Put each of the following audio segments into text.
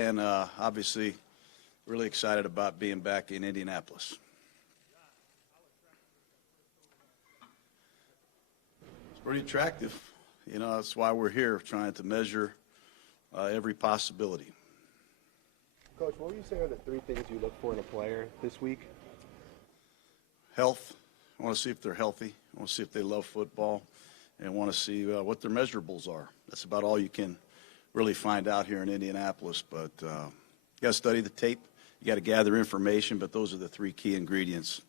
And obviously, really excited about being back in Indianapolis. It's pretty attractive. You know, that's why we're here, trying to measure every possibility. Coach, what would you say are the three things you look for in a player this week? Health. I want to see if they're healthy. I want to see if they love football, and I want to see what their measurables are. That's about all you can really find out here in Indianapolis. But you got to study the tape. You got to gather information, but those are the three key ingredients.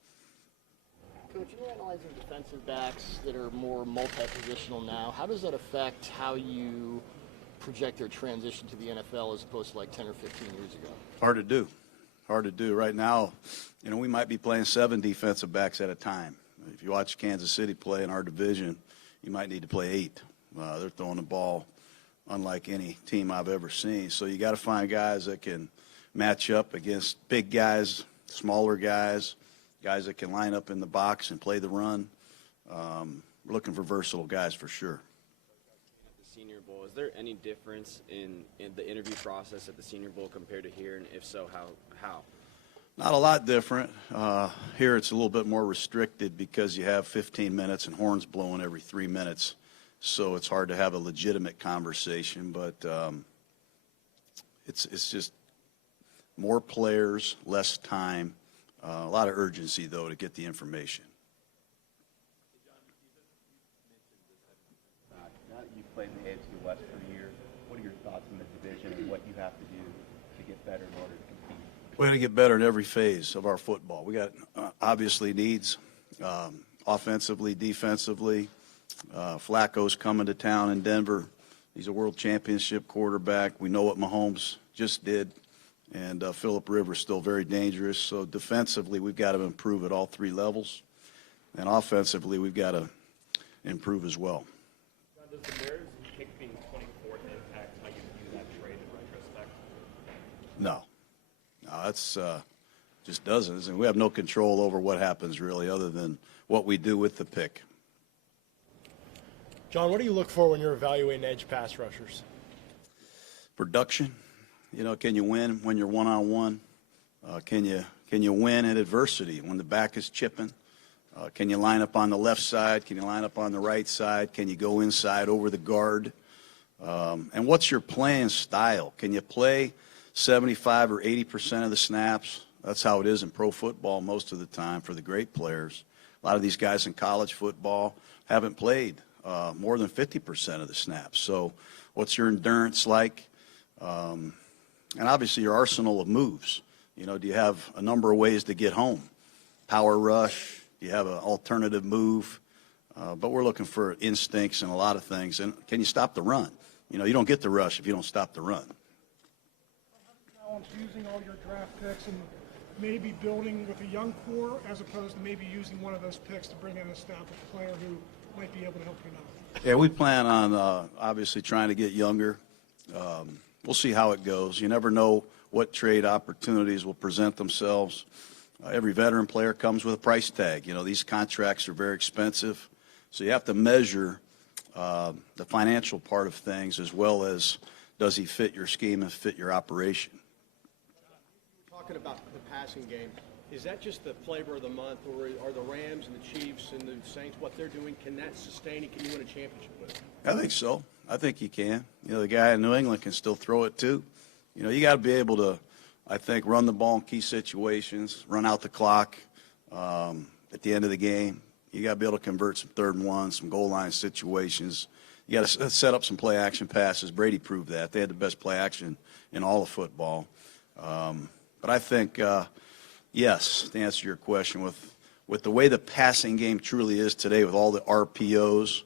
Coach, you're analyzing defensive backs that are more multi-positional now. How does that affect how you project their transition to the NFL as opposed to like 10 or 15 years ago? Hard to do. Hard to do. Right now, you know, we might be playing 7 defensive backs at a time. If you watch Kansas City play in our division, you might need to play 8. They're throwing the ball unlike any team I've ever seen. So you got to find guys that can match up against big guys, smaller guys, guys that can line up in the box and play the run. We're looking for versatile guys for sure. At the Senior Bowl, is there any difference in the interview process at the Senior Bowl compared to here, and if so, how? Not a lot different. Here it's a little bit more restricted because you have 15 minutes and horns blowing every 3 minutes, so it's hard to have a legitimate conversation. But it's just more players, less time, a lot of urgency though to get the information. Now that you've played in the AFC West for a year, what are your thoughts on the division and what you have to do to get better in order to compete? We're going to get better in every phase of our football. We got obviously needs, offensively, defensively. Flacco's coming to town in Denver. He's a world championship quarterback. We know what Mahomes just did, and Phillip Rivers still very dangerous. So defensively, we've got to improve at all 3 levels, and offensively, we've got to improve as well. Does the Bears kick being 24th impact how you view that trade in retrospect? No, that's just doesn't. And we have no control over what happens really, other than what we do with the pick. John, what do you look for when you're evaluating edge pass rushers? Production. You know, can you win when you're one-on-one? Can you win in adversity when the back is chipping? Can you line up on the left side? Can you line up on the right side? Can you go inside over the guard? And what's your playing style? Can you play 75 or 80% of the snaps? That's how it is in pro football most of the time for the great players. A lot of these guys in college football haven't played more than 50% of the snaps. So what's your endurance like? And obviously your arsenal of moves. You know, do you have a number of ways to get home? Power rush? Do you have an alternative move? But we're looking for instincts and a lot of things. And can you stop the run? You know, you don't get the rush if you don't stop the run. Balance using all your draft picks and maybe building with a young core as opposed to maybe using one of those picks to bring in an established player who might be able to help you out. Yeah, we plan on obviously trying to get younger. We'll see how it goes. You never know what trade opportunities will present themselves. Every veteran player comes with a price tag. You know, these contracts are very expensive. So you have to measure the financial part of things as well as does he fit your scheme and fit your operation. Talking about the passing game, is that just the flavor of the month, or are the Rams and the Chiefs and the Saints, what they're doing, can that sustain it? Can you win a championship with it? I think so. I think you can. You know, the guy in New England can still throw it too. You know, you got to be able to, I think, run the ball in key situations, run out the clock at the end of the game. You got to be able to convert some 3rd and 1, some goal line situations. You got to set up some play action passes. Brady proved that. They had the best play action in all of football. But I think, yes, to answer your question, with the way the passing game truly is today, with all the RPOs,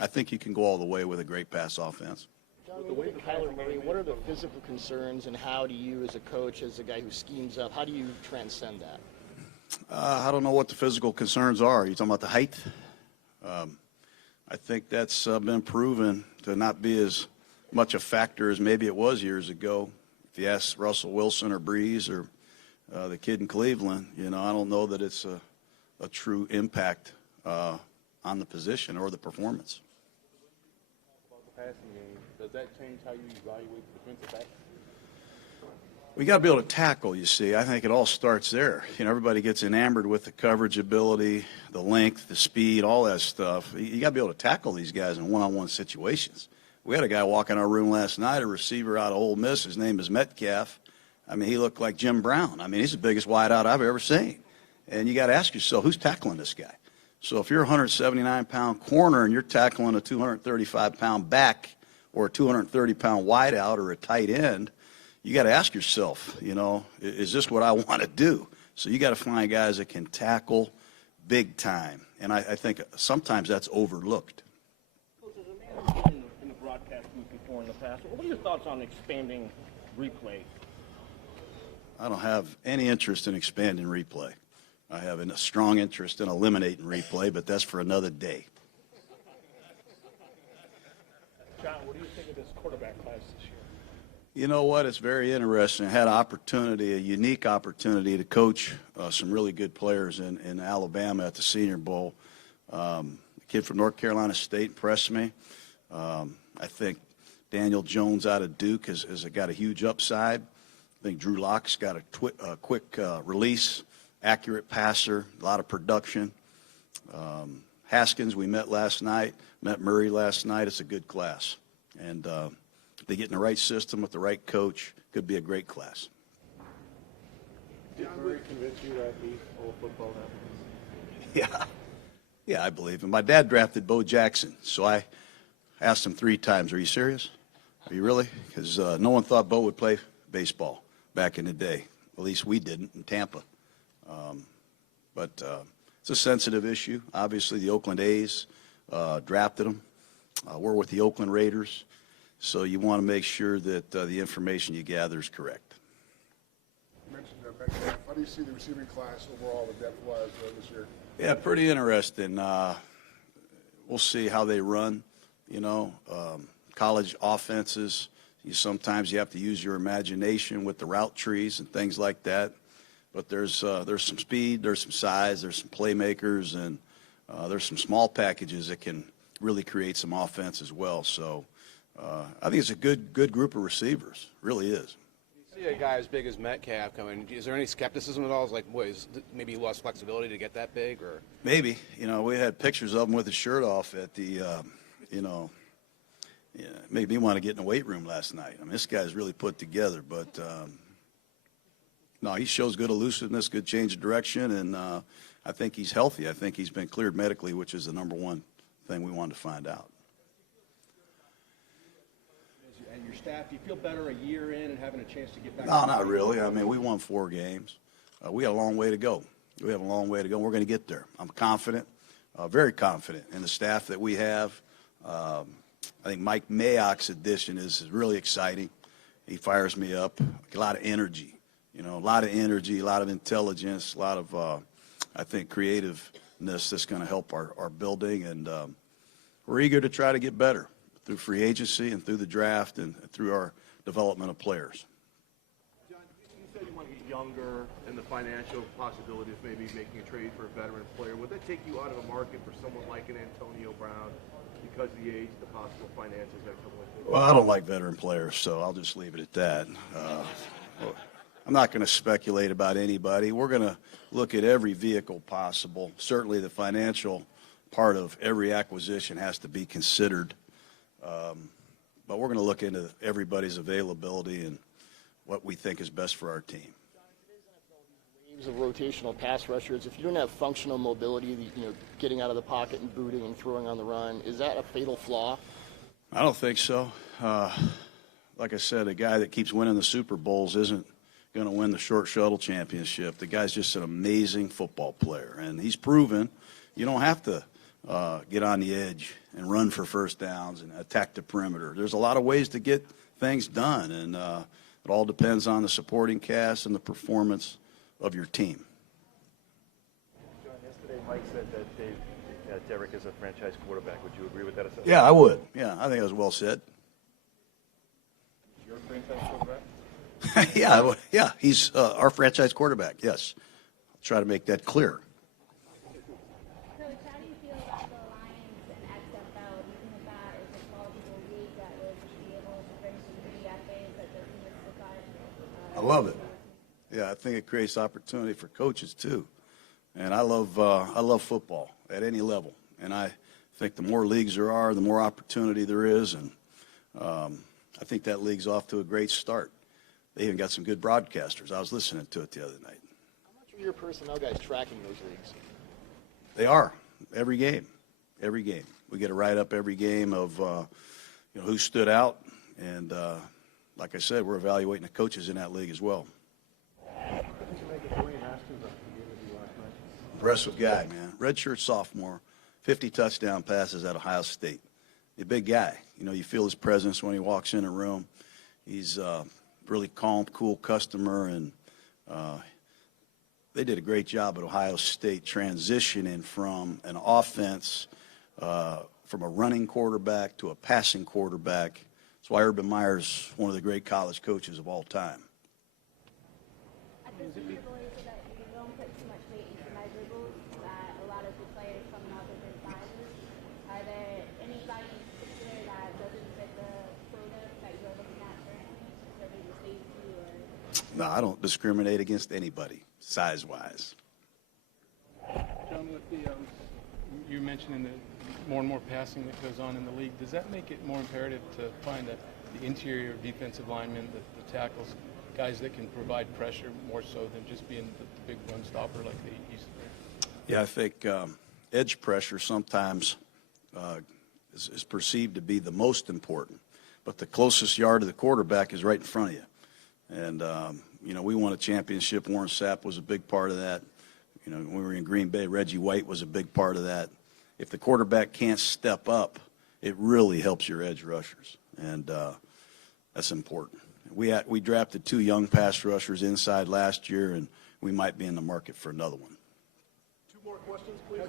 I think you can go all the way with a great pass offense. John, with the way Kyler Murray, what are the physical concerns, and how do you, as a coach, as a guy who schemes up, how do you transcend that? I don't know what the physical concerns are. Are you talking about the height? I think that's been proven to not be as much a factor as maybe it was years ago. If you ask Russell Wilson or Breeze or the kid in Cleveland, you know, I don't know that it's a true impact on the position or the performance. About the passing game, does that change how you evaluate the defensive back? We got to be able to tackle, you see. I think it all starts there. You know, everybody gets enamored with the coverage ability, the length, the speed, all that stuff. You got to be able to tackle these guys in one-on-one situations. We had a guy walk in our room last night, a receiver out of Ole Miss. His name is Metcalf. I mean, he looked like Jim Brown. I mean, he's the biggest wideout I've ever seen. And you got to ask yourself, who's tackling this guy? So if you're a 179-pound corner and you're tackling a 235-pound back or a 230-pound wideout or a tight end, you got to ask yourself, you know, is this what I want to do? So you got to find guys that can tackle big time. And I think sometimes that's overlooked. Coach, as a man who's been in the broadcast booth before in the past, what are your thoughts on expanding replay? I don't have any interest in expanding replay. I have a strong interest in eliminating replay, but that's for another day. John, what do you think of this quarterback class this year? You know what? It's very interesting. I had an opportunity, a unique opportunity to coach some really good players in Alabama at the Senior Bowl. A kid from North Carolina State impressed me. I think Daniel Jones out of Duke has got a huge upside. I think Drew Lock's got a quick release, accurate passer, a lot of production. Haskins, we met last night, met Murray last night. It's a good class. And if they get in the right system with the right coach, could be a great class. Did Murray convince you that he's all football now? Yeah. Yeah, I believe him. My dad drafted Bo Jackson, so I asked him 3 times, are you serious? Are you really? Because no one thought Bo would play baseball back in the day. At least we didn't in Tampa. But it's a sensitive issue. Obviously, the Oakland A's drafted him. We're with the Oakland Raiders. So you want to make sure that the information you gather is correct. You mentioned Metcalf. How do you see the receiving class overall, the depth-wise this year? Yeah, pretty interesting. We'll see how they run. You know, college offenses, sometimes you have to use your imagination with the route trees and things like that. But there's some speed, there's some size, there's some playmakers, and there's some small packages that can really create some offense as well. So I think it's a good group of receivers. Really is. You see a guy as big as Metcalf coming. Is there any skepticism at all? It's like, boy, maybe he lost flexibility to get that big, or maybe. You know, we had pictures of him with his shirt off at the, made me want to get in the weight room last night. I mean, this guy's really put together, but no, he shows good elusiveness, good change of direction, and I think he's healthy. I think he's been cleared medically, which is the number one thing we wanted to find out. And your staff, do you feel better a year in and having a chance to get back? No, not really. I mean, we won 4 games. We got a long way to go. We have a long way to go. We're going to get there. I'm confident, very confident in the staff that we have. I think Mike Mayock's addition is really exciting. He fires me up. A lot of energy, a lot of energy, a lot of intelligence, a lot of, I think, creativeness that's going to help our building. And we're eager to try to get better through free agency and through the draft and through our development of players. John, you said you want to get younger and the financial possibilities, maybe making a trade for a veteran player. Would that take you out of the market for someone like an Antonio Brown because of the age, the possible finances that come with it? Well, I don't like veteran players, so I'll just leave it at that. I'm not going to speculate about anybody. We're going to look at every vehicle possible. Certainly the financial part of every acquisition has to be considered. But we're going to look into everybody's availability and what we think is best for our team. Waves of rotational pass rushers. If you don't have functional mobility, getting out of the pocket and booting and throwing on the run, is that a fatal flaw? I don't think so. Like I said, a guy that keeps winning the Super Bowls isn't going to win the short shuttle championship. The guy's just an amazing football player, and he's proven you don't have to get on the edge and run for first downs and attack the perimeter. There's a lot of ways to get things done, and it all depends on the supporting cast and the performance of your team. John, yesterday Mike said that Derek is a franchise quarterback. Would you agree with that assessment? Yeah, I would. Yeah, I think it was well said. Your franchise quarterback? Yeah, he's our franchise quarterback, yes. I'll try to make that clear. Coach, how do you feel about the Lions and XFL? Do you think that is a plausible league that would be able to bring some new FAs that doesn't necessarily? A love it. Yeah, I think it creates opportunity for coaches too. And I love football at any level. And I think the more leagues there are, the more opportunity there is. And I think that league's off to a great start. They even got some good broadcasters. I was listening to it the other night. How much are your personnel guys tracking those leagues? They are every game. Every game. We get a write-up every game of who stood out. And like I said, we're evaluating the coaches in that league as well. Impressive guy, man. Redshirt sophomore, 50 touchdown passes at Ohio State. A big guy. You feel his presence when he walks in a room. He's a really calm, cool customer, and they did a great job at Ohio State transitioning from an offense, from a running quarterback to a passing quarterback. That's why Urban Meyer's one of the great college coaches of all time. At the Senior Bowl, you said that you don't put too much weight into measurables, that a lot of the players come in all different sizes. Are there anybody in particular that doesn't fit the quota that you're looking at currently, whether it's safety or? No, I don't discriminate against anybody, size-wise. John, with you mentioning the more and more passing that goes on in the league, does that make it more imperative to find the interior defensive linemen, the tackles, guys that can provide pressure more so than just being the big run stopper like they used to be? Yeah, I think edge pressure sometimes is perceived to be the most important, but the closest yard to the quarterback is right in front of you. And, we won a championship. Warren Sapp was a big part of that. When we were in Green Bay, Reggie White was a big part of that. If the quarterback can't step up, it really helps your edge rushers, and that's important. We drafted 2 young pass rushers inside last year, and we might be in the market for another one. 2 more questions, please. You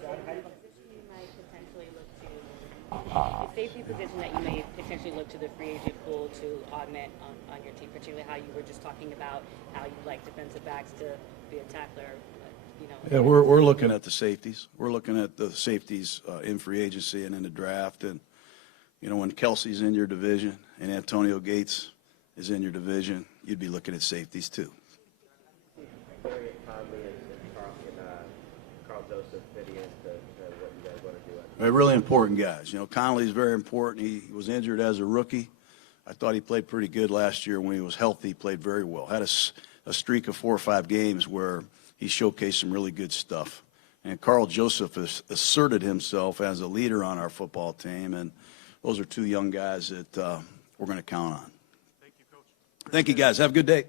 might potentially look to the safety position that you may potentially look to the free agent pool to augment on your team, particularly how you were just talking about how you like defensive backs to be a tackler. Yeah, we're looking at the safeties. We're looking at the safeties in free agency and in the draft. And, when Kelsey's in your division and Antonio Gates is in your division, you'd be looking at safeties too. They're really important guys. Conley's very important. He was injured as a rookie. I thought he played pretty good last year. When he was healthy, he played very well. Had a streak of 4 or 5 games where he showcased some really good stuff. And Carl Joseph has asserted himself as a leader on our football team, and those are 2 young guys that we're going to count on. Thank you, Coach. Thank you, guys. Have a good day.